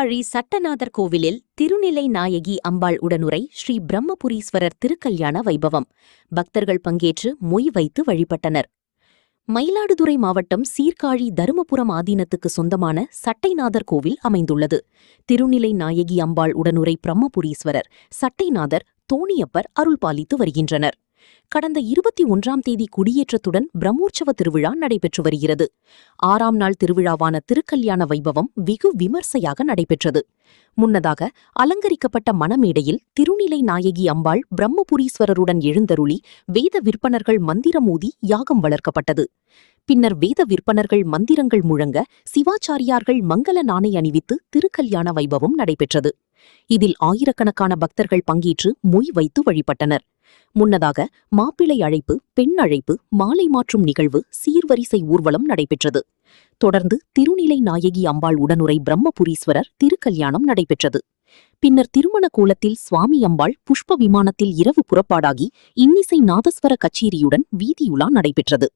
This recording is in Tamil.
சீர்காழி சட்டநாதர் கோவிலில் திருநிலை நாயகி அம்பாள் உடனுரை ஸ்ரீ பிரம்மபுரீஸ்வரர் திருக்கல்யாண வைபவம். பக்தர்கள் பங்கேற்று மொய் வைத்து வழிபட்டனர். மயிலாடுதுறை மாவட்டம் சீர்காழி தருமபுரம் ஆதீனத்துக்கு சொந்தமான சட்டைநாதர் கோவில் அமைந்துள்ளது. திருநிலை நாயகி அம்பாள் உடனுரை பிரம்மபுரீஸ்வரர், சட்டைநாதர், தோணியப்பர் அருள்பாலித்து வருகின்றனர். கடந்த 21ஆம் தேதி கொடியேற்றத்துடன் பிரம்மோற்சவ திருவிழா நடைபெற்று வருகிறது. 6ஆம் நாள் திருவிழாவான திருக்கல்யாண வைபவம் வெகு விமர்சையாக நடைபெற்றது. முன்னதாக அலங்கரிக்கப்பட்ட மணமேடையில் திருநிலை நாயகி அம்பாள் பிரம்மபுரீஸ்வரருடன் எழுந்தருளி வேத விற்பனர்கள் மந்திரமூதி யாகம் வளர்க்கப்பட்டது. பின்னர் வேத விற்பனர்கள் மந்திரங்கள் முழங்க சிவாச்சாரியார்கள் மங்கள நாணை அணிவித்து திருக்கல்யாண வைபவம் நடைபெற்றது. இதில் ஆயிரக்கணக்கான பக்தர்கள் பங்கேற்று மொய் வைத்து வழிபட்டனர். முன்னதாக மாப்பிள்ளை அழைப்பு, பெண் அழைப்பு, மாலை மாற்றும் நிகழ்வு, சீர்வரிசை ஊர்வலம் நடைபெற்றது. தொடர்ந்து திருநிலை நாயகி அம்பாள் உடனுரை பிரம்மபுரீஸ்வரர் திருக்கல்யாணம் நடைபெற்றது. பின்னர் திருமண கோலத்தில் சுவாமி அம்பாள் புஷ்ப விமானத்தில் இரவு புறப்பாடாகி இன்னிசை நாதஸ்வர கச்சேரியுடன் வீதியுலா நடைபெற்றது.